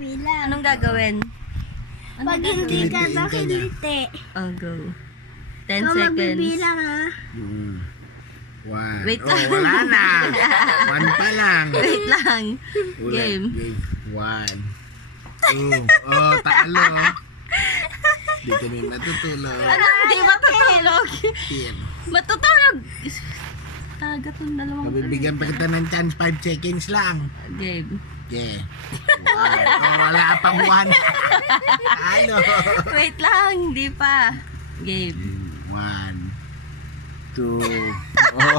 Bilang. Anong gagawin? Pag hindi ka nakiliti. Oh, go. 10 Ikaw seconds. magbibilang ha. One. Wait Oh, lang. wala na. One pa lang. Wait lang. Ulit. Game. One. Two. Oh, talo. Di kami matutulog. Ano? Hindi matutulog. Ten. Matutulog. Taga tong dalawang. Mabibigyan pa kita ng chance. 5 seconds lang. Game. Yeah. One. Oh, wala pang one. Talo. Wait lang. Hindi pa. Game. 1, 2. Oh.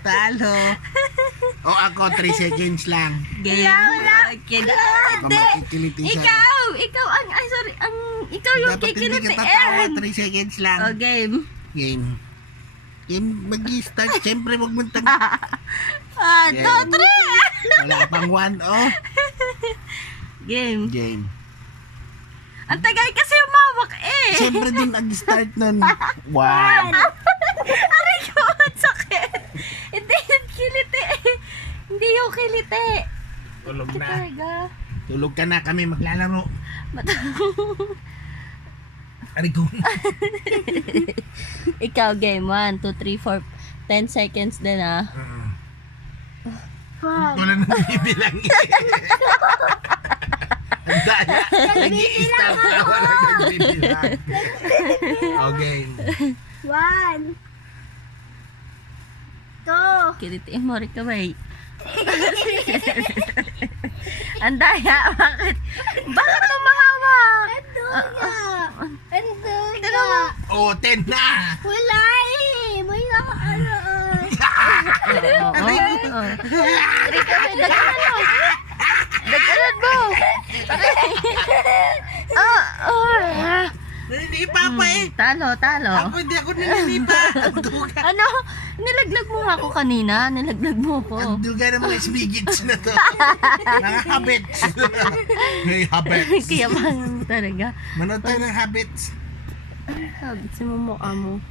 Talo. O ako, 3 seconds lang. Game. Okay. Ako makikiliti siya. Ikaw ang, ay sorry, ikaw yung Dapat hindi ka tatawa. kikilitiin. 3 seconds lang. Oh, game. Game. Game, mag-start. Siyempre, wag mong tag... 1, 2, 3. Wala pang 1. Oh. Game. Game. Ang tagal kasi umawak eh. Siyempre din nag-start nun. 1. Aray ko, ang sakit. Hindi yung kiliti. Hindi yung kiliti. Tulog na. Talaga. Tulog ka na kami maglalaro. Aray ko. Ikaw, game. 1, 2, 3, 4. 10 seconds din ah. Wala nang bibilang eh. Ang daya. Nag-i-start na. Wala nang bibilang. Okay. 1, 2, Kilitiin mo rin kamay. Ang daya. Bakit? Bakit tumahawa? Ando nga. Oh, 10 na. Wala eh. May nakaano. Aray ko. Dagdagan mo. Naninipa pa eh. Talo. Ako hindi ako naninipa. Ang duga. Ano? Nilaglag mo nga ako kanina. Nilaglag mo ko. Ang duga ng mga smigits na to. Mga habits. May habits. Kaya bang talaga. Manood tayo ng habits. Sabi mo mukha mo.